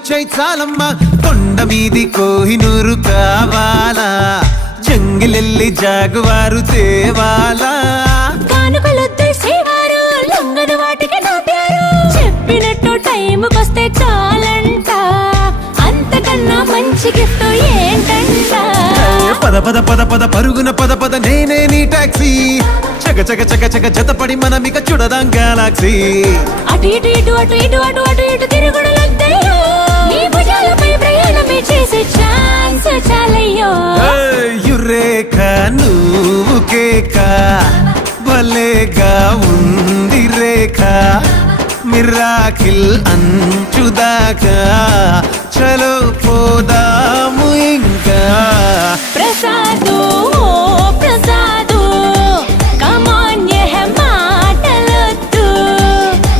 వచ్చాయి చాలమ్మా కొండ మీది కోహినూరు కావాలా జంగిలెల్లి జాగువారు తేవాలా కానుకలొద్దేసేవారు లొంగని వాటికి నాటారు చెప్పినట్టు టైంకొస్తే చాలంట అంతకన్నా మంచి గిఫ్ట్ ఏంటంట పద పద పద పద పరుగున పద పద నేనే నీ టాక్సీ చక చక చక చక జతపడి మనమిక చూడదాం గెలాక్సీ అటు ఇటు ఇటు అటు ఇటు అటు అటు ఇటు తిరుగుడులొద్దయ్యో నీ భుజాలపై ప్రయాణమే చేసే ఛాన్స్ చాలయ్యో యురేఖ నువ్వు కేక భలేగా ఉంది రేఖ మిరాకిల్ అంచుదాకా చలో పోదాము ఇంకా ప్రసాదు